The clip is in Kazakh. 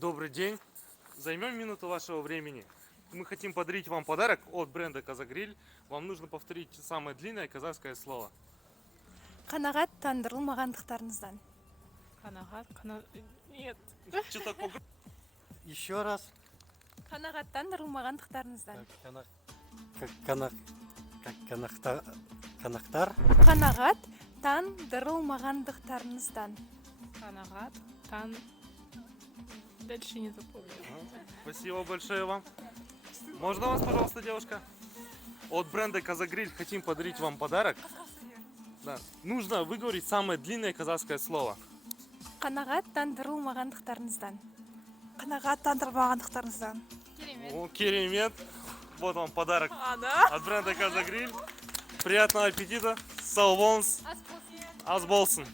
Добрый день. Займем минуту вашего времени. Мы хотим подарить вам подарок от бренда Казагриль. Вам нужно повторить самое длинное казахское слово. Қанағаттандырылмағандықтарыңыздан. Нет. Что такое? Еще раз. Қанағаттандырылмағандықтарыңыздан. Канахтар. Қанағаттандырылмағандықтарыңыздан. Канагат. Дальше не запомню. Спасибо большое вам. Можно вас, пожалуйста, девушка? От бренда Казагриль хотим подарить вам подарок. Да. Нужно выговорить самое длинное казахское слово. Қанағаттандырылмағандықтарыңыздан. Қанағаттандырмағандықтарыңыздан. О, керемет. Вот вам подарок Да? от бренда Казагриль. Приятного аппетита. Сау болыңыз. Аз болсын.